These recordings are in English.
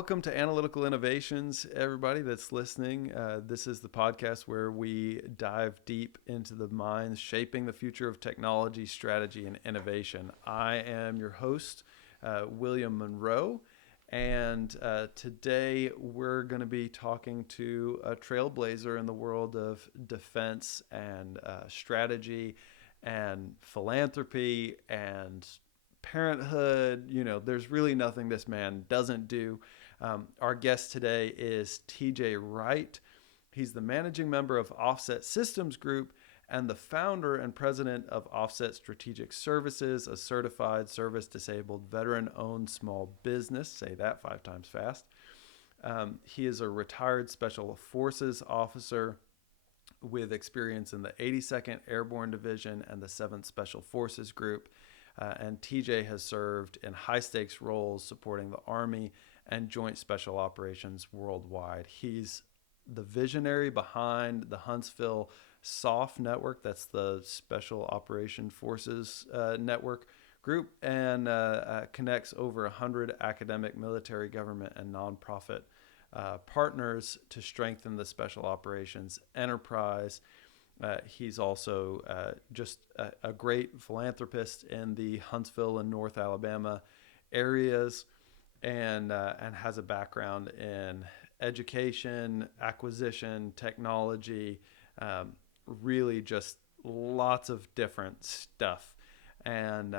welcome to Analytical Innovations, everybody that's listening. This is the podcast where we dive deep into the minds shaping the future of technology, strategy, and innovation. I am your host, William Monroe, and today we're going to be talking to a trailblazer in the world of defense and strategy and philanthropy and parenthood. There's really nothing this man doesn't do. Our guest today is TJ Wright. He's the managing member of Offset Systems Group and the founder and president of Offset Strategic Services, a certified service-disabled veteran-owned small business. Say that 5 times fast. He is a retired Special Forces officer with experience in the 82nd Airborne Division and the 7th Special Forces Group. And TJ has served in high-stakes roles supporting the Army and Joint Special Operations worldwide. He's the visionary behind the Huntsville SOF network, that's the Special Operation Forces network group, and connects over 100 academic, military, government, and nonprofit partners to strengthen the Special Operations enterprise. He's also just a great philanthropist in the Huntsville and North Alabama areas, and has a background in education, acquisition, technology, really just lots of different stuff. And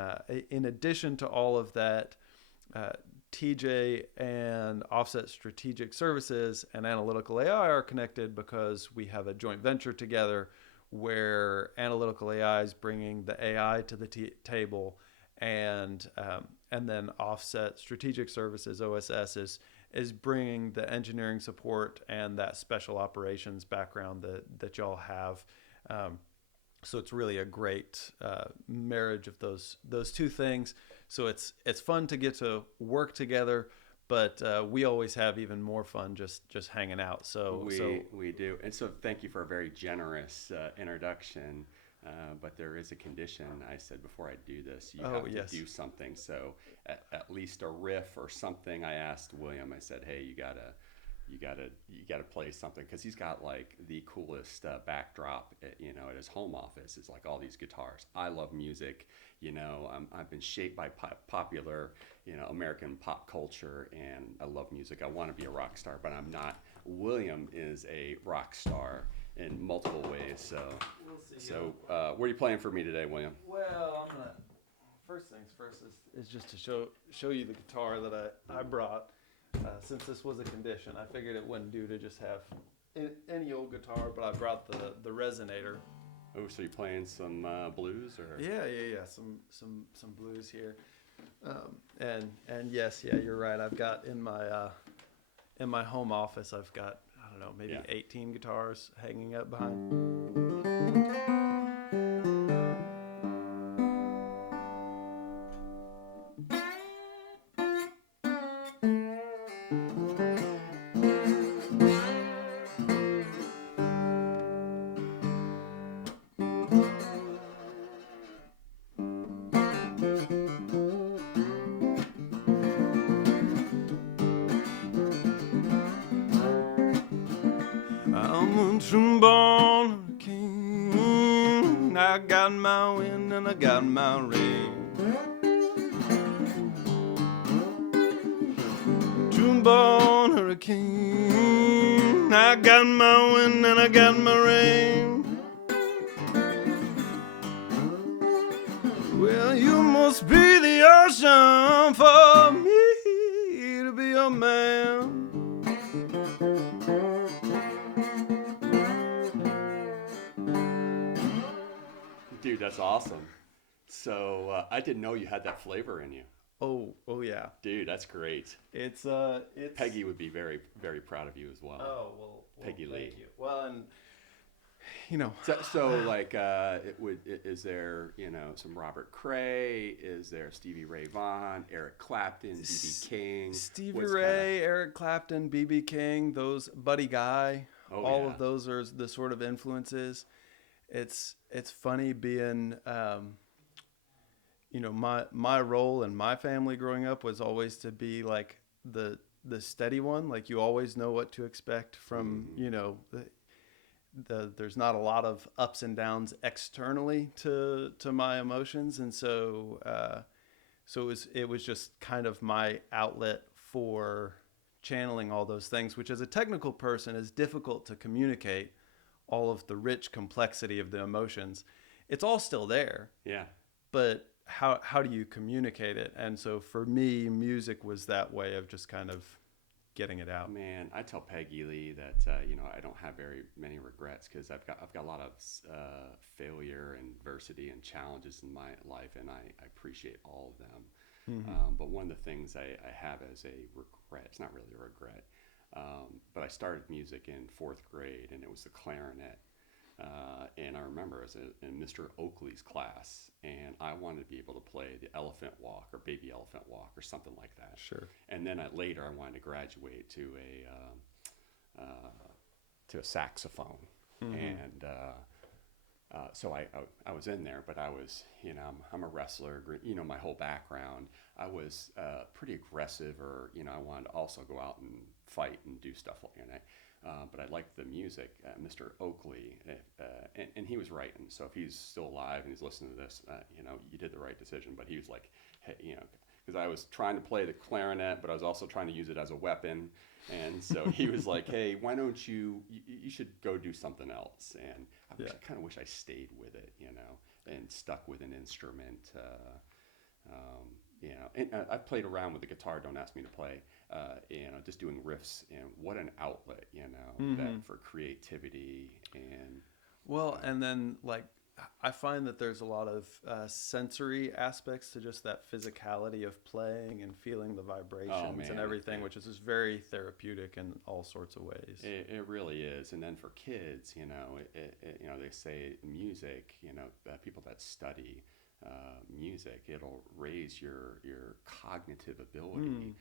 in addition to all of that, TJ and Offset Strategic Services and Analytical AI are connected because we have a joint venture together where Analytical AI is bringing the AI to the table, and then Offset Strategic Services (OSS) is bringing the engineering support and that special operations background that y'all have. So it's really a great marriage of those two things. So it's fun to get to work together, but we always have even more fun just hanging out. So we do. And so thank you for a very generous introduction. But there is a condition. I said before I do this, you have to do something. So at least a riff or something. I asked William. I said, hey, you gotta play something, because he's got like the coolest backdrop at his home office. It's like all these guitars. I love music. I've been shaped by popular American pop culture, and I love music. I want to be a rock star, but I'm not. William is a rock star in multiple ways. So what are you playing for me today, William? Well, I'm gonna first things first is just to show you the guitar that I brought. Since this was a condition, I figured it wouldn't do to just have any old guitar, but I brought the resonator. Oh, so you're playing some blues, or? Yeah. Some blues here, and yes, you're right. I've got in my home office, I've got, I don't know, maybe 18 guitars hanging up behind. Born king, I got my wind and I got my rain. Born hurricane, I got my wind and I got my rain. Well, you must be the ocean for me to be your man. Dude, that's awesome. So I didn't know you had that flavor in you. Oh yeah. Dude, that's great. It's Peggy would be very, very proud of you as well. Oh well, Peggy Lee. Thank you. Well, and is there some Robert Cray? Is there Stevie Ray Vaughan, Eric Clapton, B.B. King? Stevie Ray, Eric Clapton, B.B. King, those Buddy Guy. All of those are the sort of influences. It's funny being my role in my family growing up was always to be like the the steady one. Like you always know what to expect from, there's not a lot of ups and downs externally to my emotions. And so it was just kind of my outlet for channeling all those things, which as a technical person is difficult to communicate all of the rich complexity of the emotions. It's all still there. Yeah. But how do you communicate it? And so for me, music was that way of just kind of getting it out. Man, I tell Peggy Lee that I don't have very many regrets because I've got a lot of failure and adversity and challenges in my life, and I appreciate all of them. Mm-hmm. But one of the things I have as a regret, it's not really a regret, but I started music in 4th grade, and it was the clarinet. And I remember I was in Mr. Oakley's class, and I wanted to be able to play the Elephant Walk or Baby Elephant Walk or something like that. Sure. And then later I wanted to graduate to a saxophone. Mm-hmm. And so I was in there, but I was, I'm a wrestler, my whole background. I was pretty aggressive, or, I wanted to also go out and fight and do stuff like that. But I liked the music. Mr. Oakley, and he was right. And so if he's still alive and he's listening to this, you did the right decision. But he was like, hey, because I was trying to play the clarinet, but I was also trying to use it as a weapon. And so he was like, hey, why don't you should go do something else. And I kind of wish I stayed with it, and stuck with an instrument. And I played around with the guitar. Don't ask me to play. Just doing riffs, and what an outlet, mm-hmm. that for creativity and then like I find that there's a lot of sensory aspects to just that physicality of playing and feeling the vibrations and everything, which is just very therapeutic in all sorts of ways. It really is. And then for kids, they say music, people that study music, it'll raise your cognitive ability,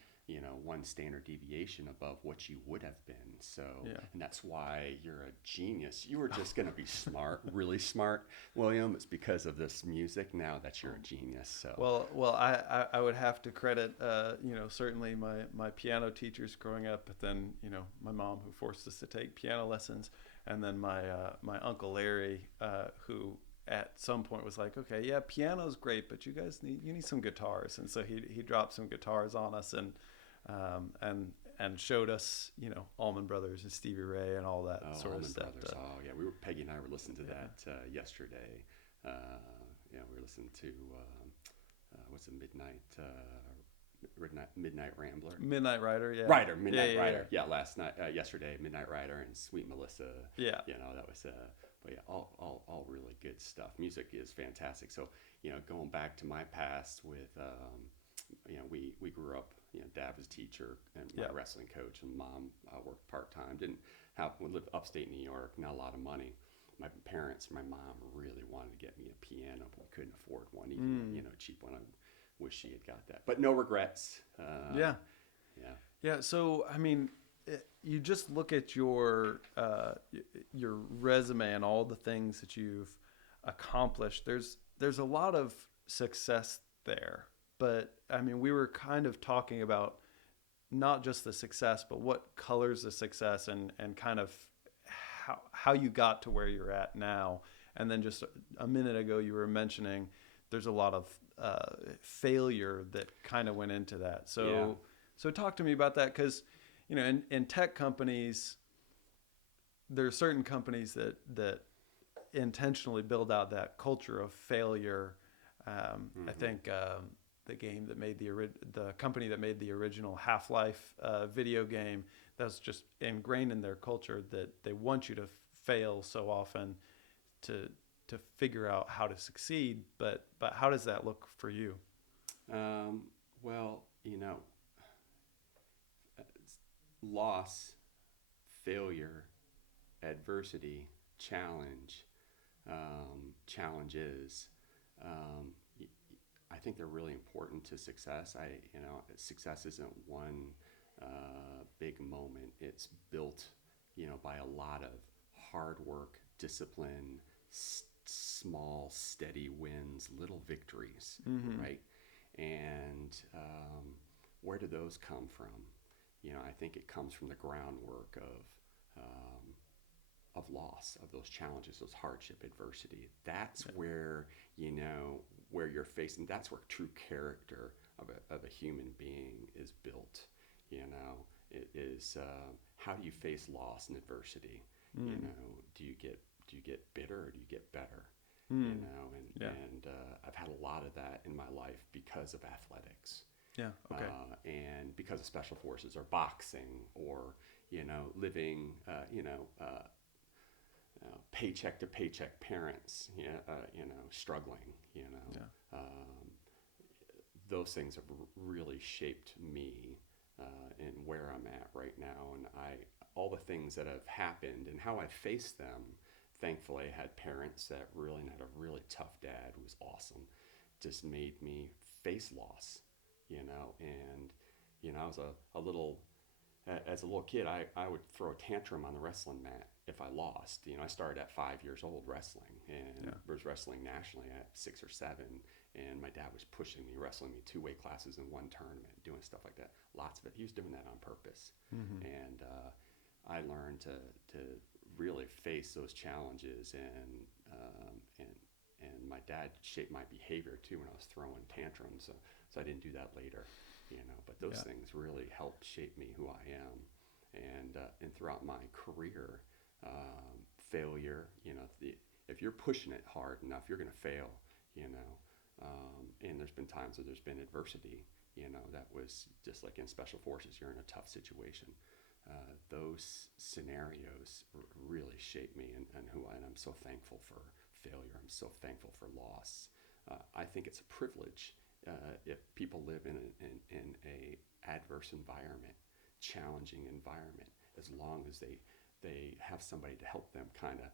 one standard deviation above what you would have been. So, and that's why you're a genius. You were just going to be smart, really smart, William. It's because of this music now that you're a genius. So, well, I would have to credit, certainly my piano teachers growing up, but then, my mom who forced us to take piano lessons, and then my Uncle Larry, who at some point was like, okay, yeah, piano's great, but you guys need some guitars. And so he dropped some guitars on us and showed us, Allman Brothers and Stevie Ray and all that sort of stuff. Peggy and I were listening to that yesterday. We were listening to what's the Midnight Rambler. Midnight Rider, yeah. Midnight Rider. Yeah, last night, yesterday, Midnight Rider and Sweet Melissa. Yeah. That was, but yeah, all really good stuff. Music is fantastic. So, going back to my past with, we grew up, Dad was a teacher and my wrestling coach, and Mom worked part-time. We lived upstate New York, not a lot of money. My mom really wanted to get me a piano, but we couldn't afford one, even, cheap one. I wish she had got that, but no regrets. So, I mean, you just look at your resume and all the things that you've accomplished. There's a lot of success there, but I mean, we were kind of talking about not just the success, but what colors the success and kind of how you got to where you're at now. And then just a minute ago, you were mentioning there's a lot of failure that kind of went into that. So talk to me about that, because in tech companies, there are certain companies that intentionally build out that culture of failure. I think the company that made the original Half-Life video game, that's just ingrained in their culture that they want you to fail so often to figure out how to succeed. But how does that look for you? Loss, failure, adversity, challenges. I think they're really important to success. Success isn't one big moment. It's built, by a lot of hard work, discipline, small, steady wins, little victories, right? And where do those come from? I think it comes from the groundwork of loss, of those challenges, those hardship, adversity. That's where, where you're facing, that's where true character of a human being is built. It is, how do you face loss and adversity? Do you get bitter or do you get better? And I've had a lot of that in my life because of athletics. Yeah. Okay. And because of special forces or boxing or, living, paycheck to paycheck parents, struggling, those things have really shaped me and where I'm at right now. And all the things that have happened and how I faced them, thankfully I had parents that really, and I had a really tough dad who was awesome, just made me face loss, and, I was as a little kid, I would throw a tantrum on the wrestling mat if I lost. I started at 5 years old wrestling and was wrestling nationally at 6 or 7. And my dad was pushing me, wrestling me 2 weight classes in one tournament, doing stuff like that. Lots of it. He was doing that on purpose. And I learned to really face those challenges. And my dad shaped my behavior too when I was throwing tantrums. So I didn't do that later. But those things really helped shape me who I am. And throughout my career, failure, if you're pushing it hard enough, you're going to fail, and there's been times where there's been adversity, that was just like in special forces, you're in a tough situation. Those scenarios really shaped me and who I am. I'm so thankful for failure. I'm so thankful for loss. I think it's a privilege if people live in a adverse environment, challenging environment, as long as they have somebody to help them kind of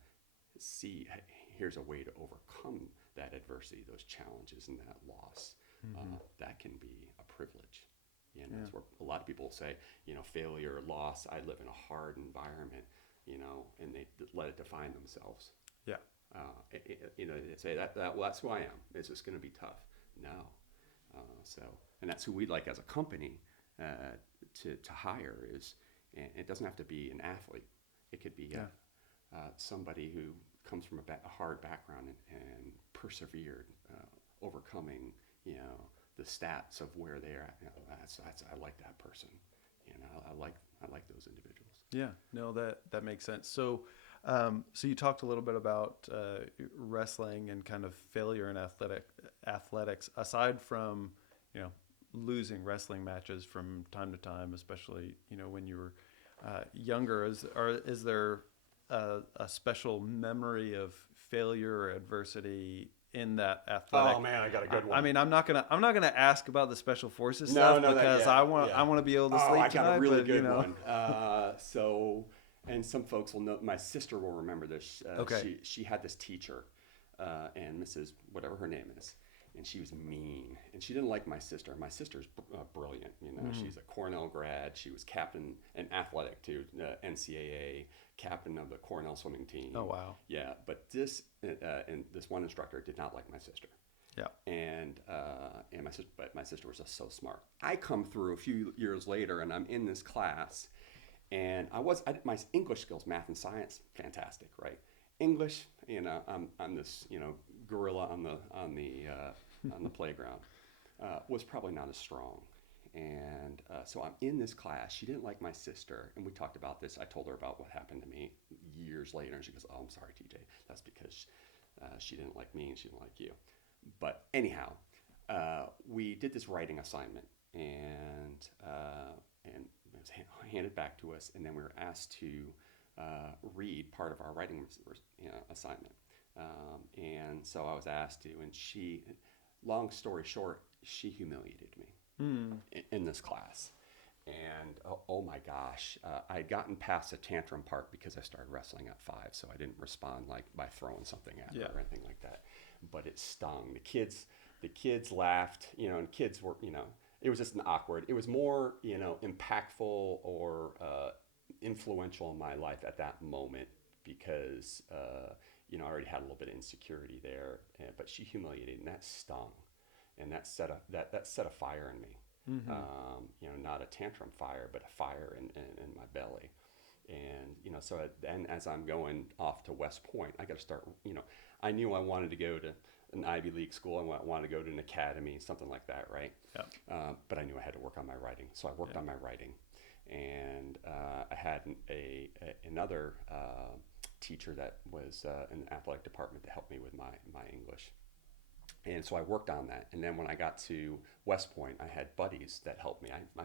see, hey, here's a way to overcome that adversity, those challenges and that loss. That can be a privilege. That's where a lot of people say, failure or loss, I live in a hard environment, and they let it define themselves. Yeah. They say well, that's who I am. It's just going to be tough. No. And that's who we'd like as a company to hire is, and it doesn't have to be an athlete. It could be somebody who comes from a hard background and persevered, overcoming, the stats of where they're at. I like that person. I like those individuals. Yeah, no, that makes sense. So you talked a little bit about wrestling and kind of failure in athletics. Aside from losing wrestling matches from time to time, especially when you were younger, is there a special memory of failure or adversity in that athletic? Oh man, I got a good one. I mean, I'm not gonna ask about the special forces stuff because I want to be able to sleep I got tonight. A really good one. And some folks will know. My sister will remember this. Okay. She had this teacher, and Mrs. whatever her name is, and she was mean, and she didn't like my sister. My sister's brilliant. She's a Cornell grad. She was captain and athletic too, NCAA captain of the Cornell swimming team. Oh wow. Yeah, but this one instructor did not like my sister. Yeah. And my sister was just so smart. I come through a few years later, and I'm in this class, and my English skills, math and science, fantastic, right? English, I'm this gorilla on the playground, was probably not as strong. And so I'm in this class. She didn't like my sister, and we talked about this. I told her about what happened to me years later, and she goes, "Oh, I'm sorry, TJ. That's because she didn't like me and she didn't like you." But anyhow, we did this writing assignment, and it was handed back to us, and then we were asked to read part of our writing assignment. And so I was asked to, and she, long story short, she humiliated me in this class. And oh my gosh, I had gotten past the tantrum part because I started wrestling at 5, so I didn't respond like by throwing something at her or anything like that. But it stung. The kids laughed, and kids were, it was just an awkward. It was more, impactful or influential in my life at that moment because, I already had a little bit of insecurity there. But she humiliated, and that stung, and that set a fire in me. Not a tantrum fire, but a fire in my belly. And, so then as I'm going off to West Point, I got to start, I knew I wanted to go to an Ivy League school. I wanted to go to an academy, something like that, right? Yeah. But I knew I had to work on my writing. So I worked on my writing. And I had another teacher that was in the athletic department to help me with my English. And so I worked on that. And then when I got to West Point, I had buddies that helped me. I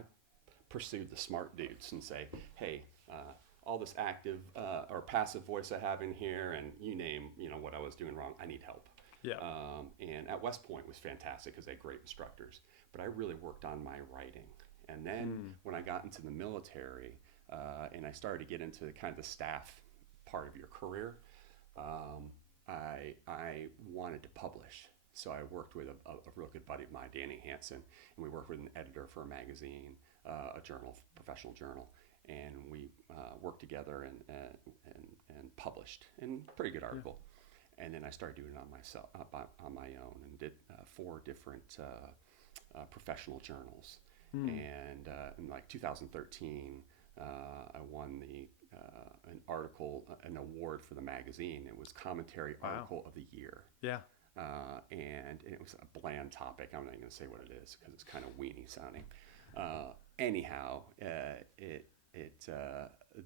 pursued the smart dudes and say, hey, all this active or passive voice I have in here, and you name, what I was doing wrong, I need help. Yeah. And at West Point was fantastic because they had great instructors. But I really worked on my writing. And then when I got into the military and I started to get into kind of the staff part of your career, I wanted to publish. So I worked with a real good buddy of mine, Danny Hansen, and we worked with an editor for a magazine, a journal, professional journal, and we worked together and published a pretty good article. Yeah. And then I started doing it on myself, on my own, and did 4 different professional journals. And in like 2013, I won an article, an award for the magazine. It was commentary article of the year. Yeah. And it was a bland topic. I'm not going to say what it is because it's kind of weenie sounding. Anyhow,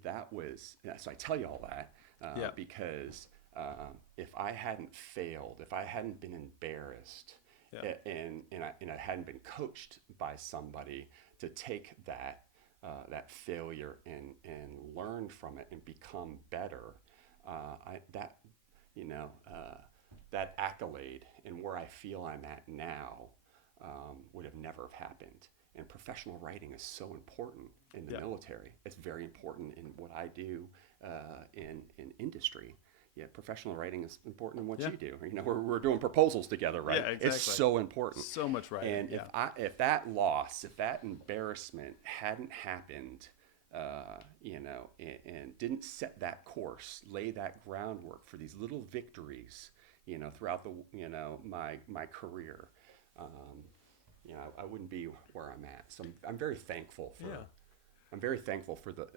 that was, so I tell you all that because if I hadn't failed, if I hadn't been embarrassed, and I hadn't been coached by somebody to take that failure and learn from it and become better, that accolade and where I feel I'm at now would have never have happened. And professional writing is so important in the military. It's very important in what I do in industry. Yeah, professional writing is important in what you do. We're doing proposals together, right? Yeah, exactly. It's so important. So much writing. And if that loss, if that embarrassment hadn't happened, and didn't set that course, lay that groundwork for these little victories, throughout my career, I wouldn't be where I'm at. So I'm very thankful for. Yeah. I'm very thankful for the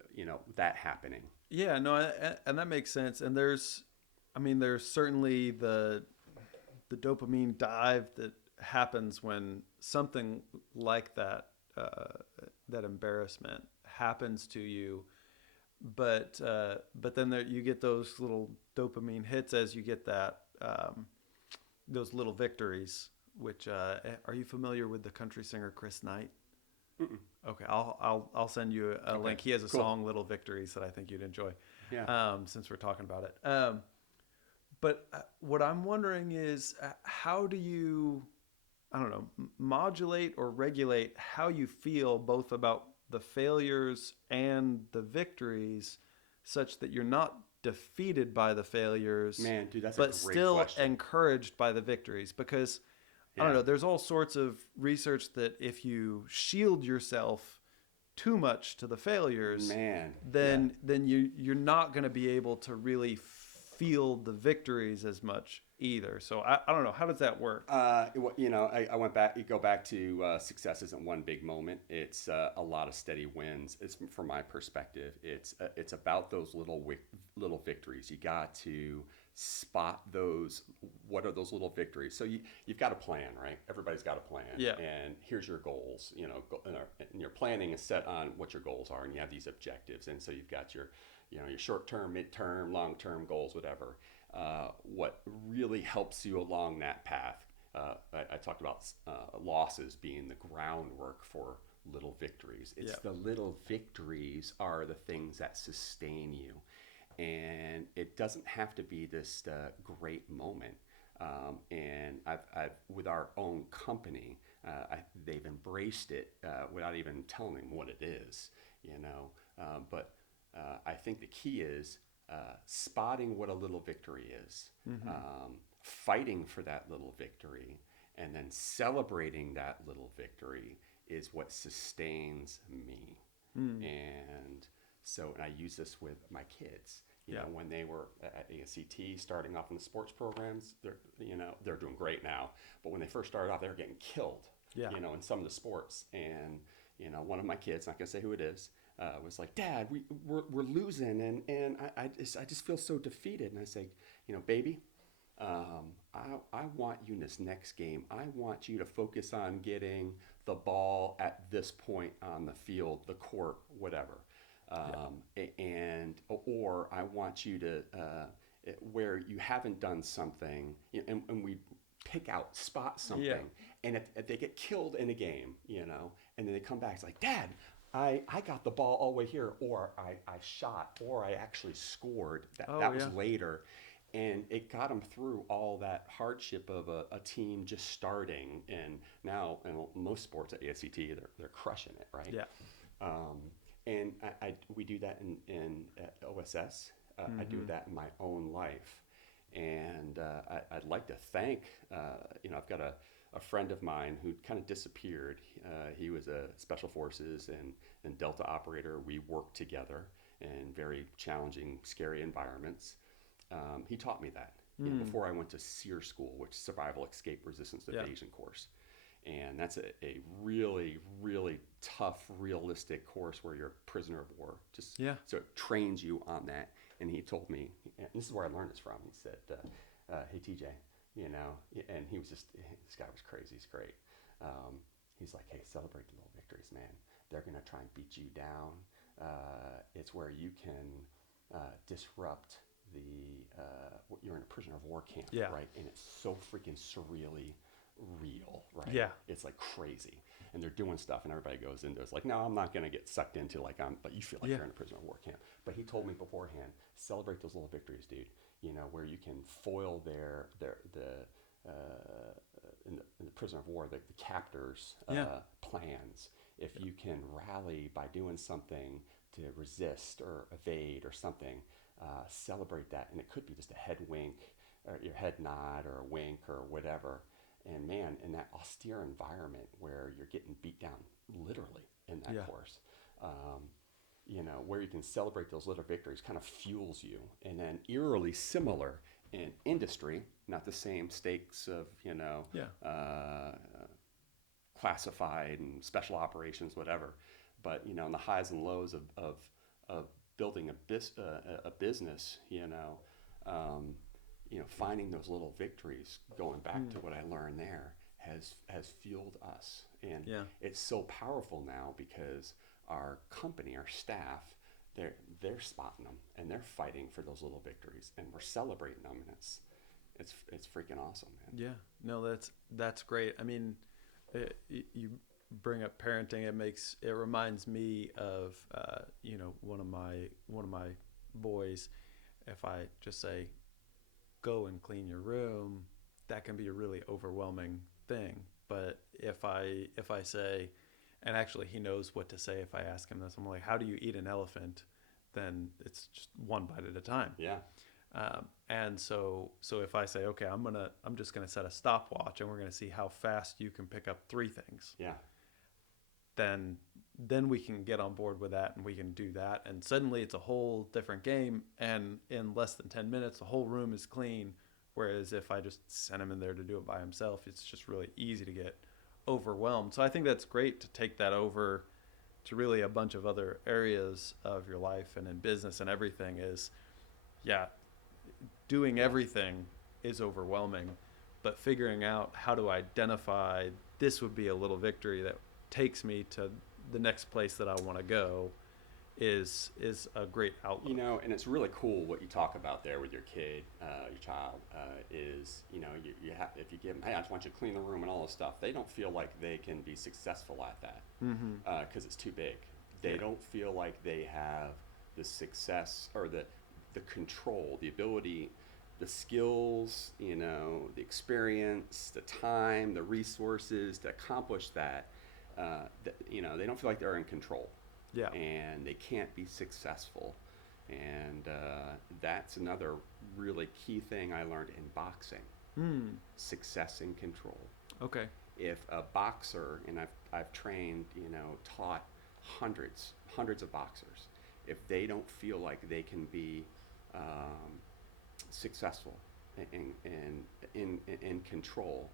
that happening. Yeah, no, and that makes sense. And there's certainly the dopamine dive that happens when something like that embarrassment happens to you. But then you get those little dopamine hits as you get that those little victories. Which are you familiar with the country singer Chris Knight? Mm-mm. Okay, I'll send you a link. He has a song, "Little Victories," that I think you'd enjoy. Yeah. Since we're talking about it. But what I'm wondering is, how do you, modulate or regulate how you feel both about the failures and the victories, such that you're not defeated by the failures, man, dude, that's but a great still question. Encouraged by the victories? Because I don't know, there's all sorts of research that if you shield yourself too much to the failures, then you're not going to be able to really feel the victories as much either. So I don't know, how does that work? I went back. You go back to success isn't one big moment. It's a lot of steady wins. It's from my perspective. It's about those little victories. You got to spot those. What are those little victories? So you've got a plan, right? Everybody's got a plan. Yeah. And here's your goals. And your planning is set on what your goals are, and you have these objectives. And so you've got your short-term, mid-term, long-term goals, whatever. What really helps you along that path, I talked about losses being the groundwork for little victories. It's the little victories are the things that sustain you. And it doesn't have to be this great moment. And I've with our own company, they've embraced it without even telling them what it is, But I think the key is spotting what a little victory is, fighting for that little victory, and then celebrating that little victory is what sustains me. And I use this with my kids. When they were at ASCT, starting off in the sports programs, they're doing great now. But when they first started off, they were getting killed Yeah. In some of the sports. And, one of my kids, not going to say who it is, was like, Dad, we're losing. And I just feel so defeated. And I say, baby, I want you in this next game. I want you to focus on getting the ball at this point on the field, the court, whatever. Or I want you to, where you haven't done something, and we pick out, spot something. Yeah. And if they get killed in a game, and then they come back, it's like, Dad, I got the ball all the way here, or I shot, or I actually scored. That was later. And it got them through all that hardship of a team just starting. And now in most sports at ASCT, they're crushing it, right? Yeah. And we do that in OSS. I do that in my own life. And I'd like to thank, I've got a friend of mine who kind of disappeared. He was a special forces and Delta operator. We worked together in very challenging, scary environments. He taught me that before I went to SEER school, which is Survival, Escape, Resistance, Evasion course. And that's a really, really tough, realistic course where you're a prisoner of war. So it trains you on that. And he told me, and this is where I learned this from. He said, hey, TJ, and he was this guy was crazy. He's great. He's like, hey, celebrate the little victories, man. They're going to try and beat you down. It's where you can disrupt you're in a prisoner of war camp, right? And it's so freaking surreally real, right? Yeah. It's like crazy. And they're doing stuff and everybody goes into it. It's like, no, I'm not going to get sucked into but you feel like you're in a prisoner of war camp. But he told me beforehand, celebrate those little victories, dude, where you can foil in the prisoner of war, the captors' plans. If you can rally by doing something to resist or evade or something, celebrate that. And it could be just a head wink or your head nod or a wink or whatever. And man, in that austere environment where you're getting beat down literally in that course, where you can celebrate those little victories kind of fuels you. And then eerily similar in industry, not the same stakes of, classified and special operations, whatever, but, in the highs and lows of building a business, finding those little victories, going back to what I learned there, has fueled us. And it's so powerful now because our company, our staff, they're spotting them and they're fighting for those little victories, and we're celebrating them, and it's freaking awesome, man. Yeah, no, that's great. I mean, you bring up parenting. It reminds me of one of my boys. If I just say, go and clean your room, that can be a really overwhelming thing. But if I say, and actually he knows what to say if I ask him this, I'm like, how do you eat an elephant? Then it's just one bite at a time. Yeah. And so if I say, okay, I'm just gonna set a stopwatch and we're gonna see how fast you can pick up 3 things. Yeah. Then we can get on board with that and we can do that. And suddenly it's a whole different game. And in less than 10 minutes, the whole room is clean. Whereas if I just send him in there to do it by himself, it's just really easy to get overwhelmed. So I think that's great to take that over to really a bunch of other areas of your life and in business and everything is, doing everything is overwhelming, but figuring out how to identify this would be a little victory that takes me to the next place that I want to go is a great outlook. And it's really cool what you talk about there with your kid, your child, is, you have, if you give them, hey, I just want you to clean the room and all this stuff, they don't feel like they can be successful at that because it's too big. They don't feel like they have the success or the control, the ability, the skills, the experience, the time, the resources to accomplish that. They don't feel like they're in control. Yeah. And they can't be successful. And that's another really key thing I learned in boxing. Success and control. Okay. If a boxer, and I've trained, taught hundreds of boxers, if they don't feel like they can be successful and in control,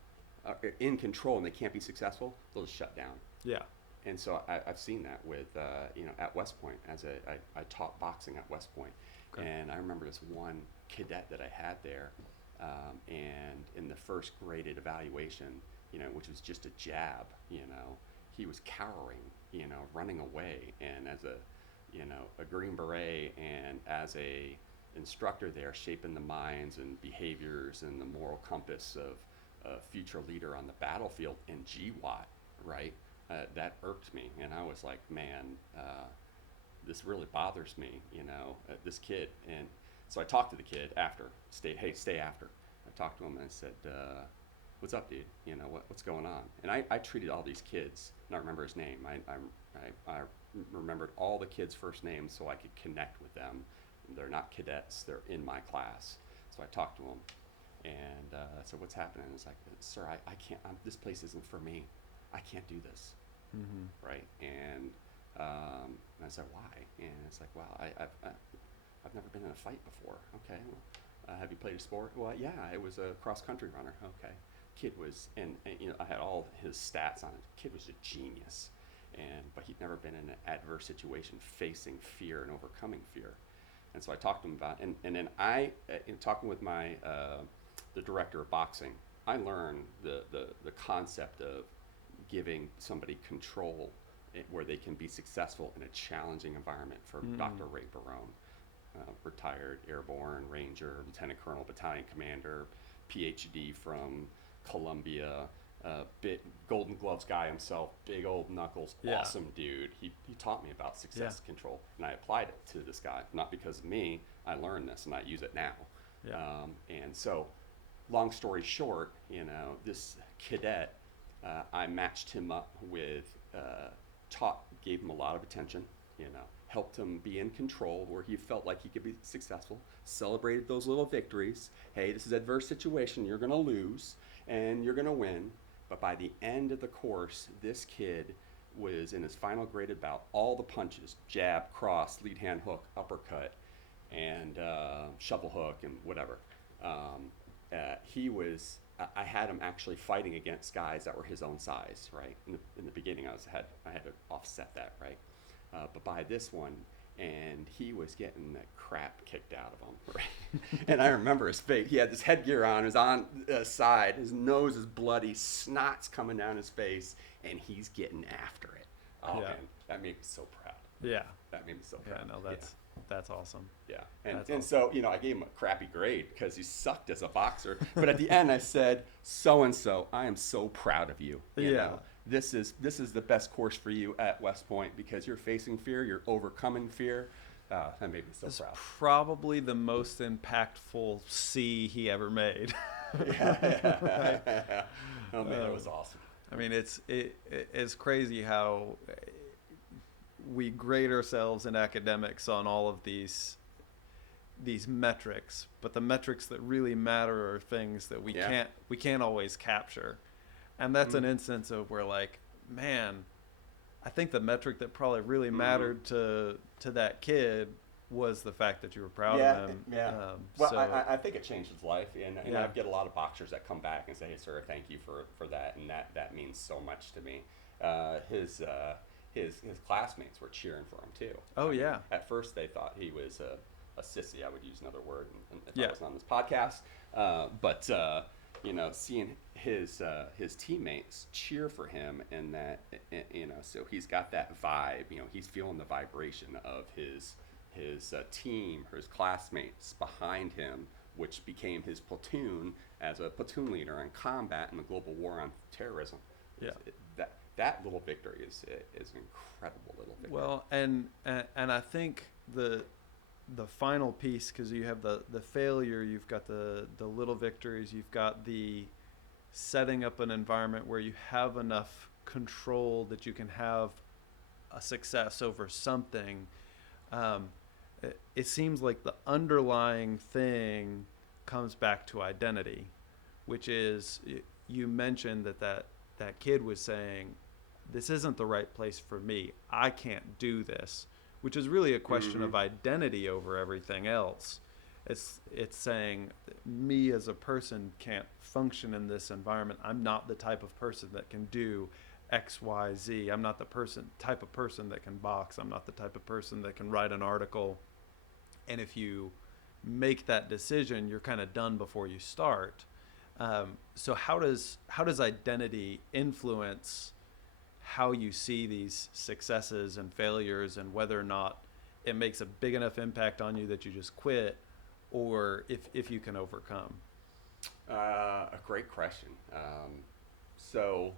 in control and they can't be successful, they'll just shut down. Yeah. And so I've seen that with, at West Point, I taught boxing at West Point. Okay. And I remember this one cadet that I had there, and in the first graded evaluation, which was just a jab, he was cowering, running away. And as a Green Beret and as a instructor there, shaping the minds and behaviors and the moral compass of a future leader on the battlefield in GWAT, right? That irked me, and I was like, man, this really bothers me, this kid. And so I talked to the kid after, stay after. I talked to him and I said, what's up, dude? What's going on? And I treated all these kids, and I remember his name. I remembered all the kids' first names so I could connect with them. They're not cadets, they're in my class. So I talked to him, and so what's happening? It's like, sir, I can't, this place isn't for me. I can't do this, right? And I said, why? And it's like, well, I've never been in a fight before. Okay, well, have you played a sport? Well, yeah, it was a cross-country runner. Okay, kid was, and I had all his stats on it. Kid was a genius, but he'd never been in an adverse situation, facing fear and overcoming fear. And so I talked to him about, and then in talking with my the director of boxing, I learned the concept of giving somebody control where they can be successful in a challenging environment. For Dr. Ray Barone, retired airborne ranger, lieutenant colonel, battalion commander, PhD from Columbia, Golden Gloves guy himself, big old knuckles, awesome dude. He taught me about success control, and I applied it to this guy. Not because of me, I learned this and I use it now. And so, long story short, this cadet, I matched him up with, gave him a lot of attention, helped him be in control where he felt like he could be successful, celebrated those little victories. Hey, this is an adverse situation, you're gonna lose and you're gonna win. But by the end of the course, this kid was in his final graded bout, all the punches, jab, cross, lead hand hook, uppercut, and shovel hook and whatever. I had him actually fighting against guys that were his own size, right? In the beginning, I had to offset that, right? But by this one, and he was getting the crap kicked out of him, right? And I remember his face. He had this headgear on, his on side, his nose is bloody, snot's coming down his face, and he's getting after it. Oh man, that made me so proud. Yeah. That made me so proud. Yeah, no, that's awesome. Yeah, and so, I gave him a crappy grade because he sucked as a boxer. But at the end, I said, so-and-so, I am so proud of you. You know, this is the best course for you at West Point because you're facing fear, you're overcoming fear. That made me so proud. Probably the most impactful C he ever made. Right? Oh man, that was awesome. I mean, it's crazy how we grade ourselves in academics on all of these metrics, but the metrics that really matter are things that we can't always capture. And that's an instance of where, like, man, I think the metric that probably really mattered to that kid was the fact that you were proud of him. Well, so, I think it changed his life, and I get a lot of boxers that come back and say, hey, sir, thank you for that, and that means so much to me. His classmates were cheering for him too. Oh, yeah. At first they thought he was a sissy. I would use another word if I wasn't on this podcast. But seeing his teammates cheer for him, and that, so he's got that vibe. He's feeling the vibration of his team or his classmates behind him, which became his platoon as a platoon leader in combat in the global war on terrorism. Yeah. That little victory is an incredible little victory. Well, and I think the final piece, because you have the failure, you've got the little victories, you've got the setting up an environment where you have enough control that you can have a success over something. It seems like the underlying thing comes back to identity, which is, you mentioned that kid was saying, this isn't the right place for me. I can't do this, which is really a question of identity over everything else. It's saying me as a person can't function in this environment. I'm not the type of person that can do X, Y, Z. I'm not the type of person that can box. I'm not the type of person that can write an article. And if you make that decision, you're kind of done before you start. So how does identity influence how you see these successes and failures, and whether or not it makes a big enough impact on you that you just quit, or if you can overcome? A great question. So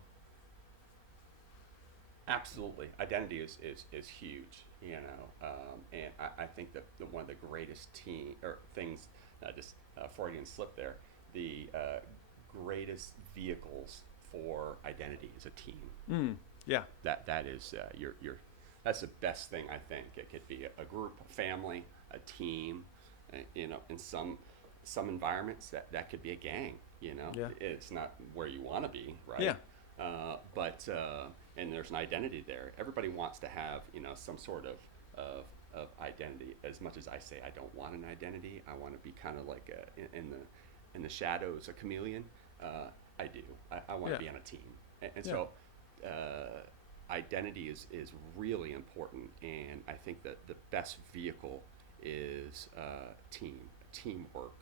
absolutely, identity is huge, and I think that one of the greatest things, just Freudian slip there, the greatest vehicles for identity is a team. Yeah. That is that's the best thing, I think. It could be a group, a family, a team. In some environments that could be a gang. Yeah. It's not where you want to be, right? Yeah. But and there's an identity there. Everybody wants to have some sort of identity. As much as I say I don't want an identity, I want to be kind of like in the shadows, a chameleon. I do. I want to be on a team, and so identity is really important. And I think that the best vehicle is teamwork,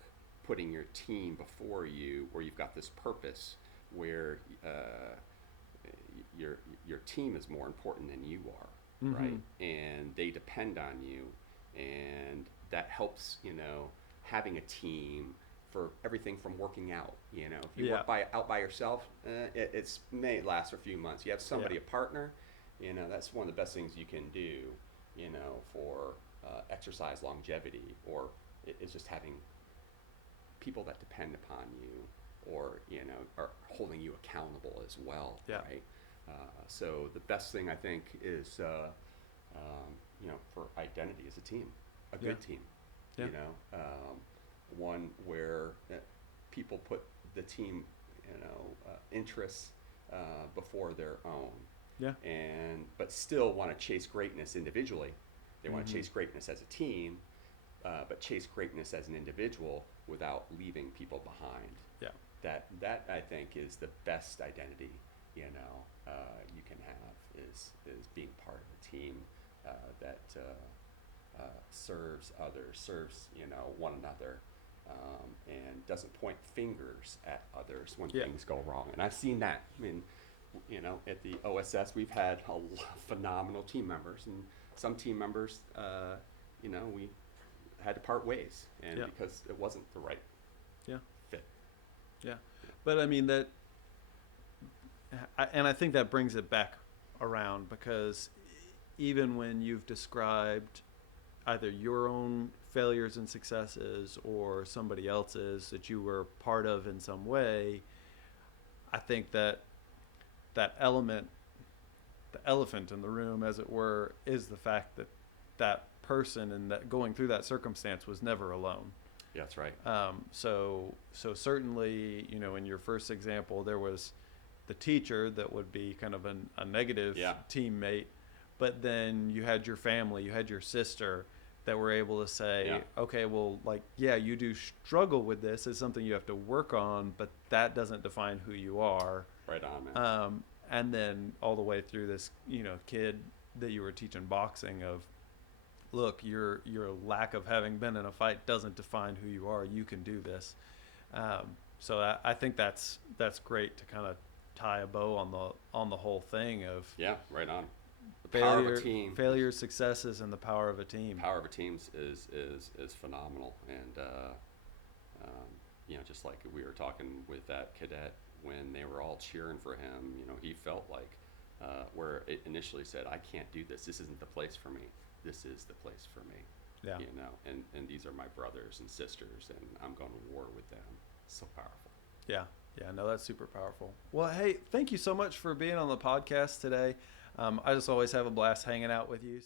putting your team before you, where you've got this purpose, where your team is more important than you are, right? And they depend on you, and that helps. Having a team for everything from working out. If you work out by yourself, it may last for a few months. You have somebody, a partner. That's one of the best things you can do. For exercise longevity, or it's just having people that depend upon you, or are holding you accountable as well, right? So the best thing, I think, is for identity is a team, a good team. One where people put the team interests before their own, but still want to chase greatness individually. They want to chase greatness as a team, but chase greatness as an individual without leaving people behind. That I think is the best identity you can have, is being part of a team that serves others, serves one another, and doesn't point fingers at others when things go wrong. And I've seen that. I mean, at the OSS, we've had phenomenal team members, and some team members, we had to part ways, and because it wasn't the right fit. But I mean and I think that brings it back around, because even when you've described either your own failures and successes or somebody else's that you were part of in some way, I think that element, the elephant in the room, as it were, is the fact that person and that going through that circumstance was never alone. Yeah, that's right. So certainly, in your first example, there was the teacher that would be kind of a negative teammate, but then you had your family, you had your sister that were able to say, okay, well, you do struggle with this. It's something you have to work on, but that doesn't define who you are. Right on, man. And then all the way through this, kid that you were teaching boxing of, look, your lack of having been in a fight doesn't define who you are. You can do this. So I think that's great to kind of tie a bow on the whole thing of right on. The power of a team, failure, successes, and the power of a team. Power of a team is phenomenal, and just like we were talking with that cadet when they were all cheering for him, he felt like where it initially said, I can't do this. This isn't the place for me. This is the place for me. Yeah. And these are my brothers and sisters, and I'm going to war with them. So powerful. Yeah. No, that's super powerful. Well, hey, thank you so much for being on the podcast today. I just always have a blast hanging out with you.